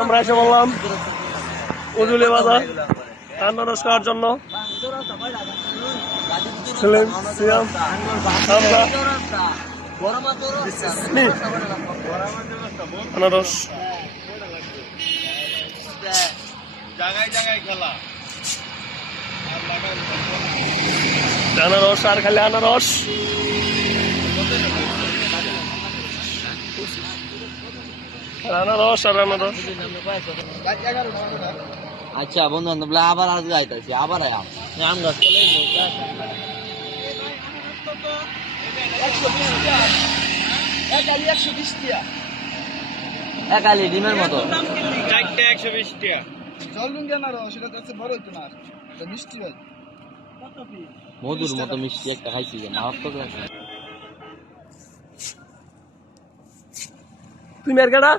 আমরা এসে বললাম উজুলি বাজার আনারস খাওয়ার জন্য। সেলিম, সিয়াম, আমরা আনারস আনারস আর খালি আনারস। আনারস আর আনারস। আচ্ছা বন্ধু বান্ধব আবার আজকে আইতাছি আবার আম গাছ চলে এক আলি ডিমের মতো মধুর মতো মিষ্টি একটা খাইছি মারাত্মক লাগছে। তুমি আর কেডা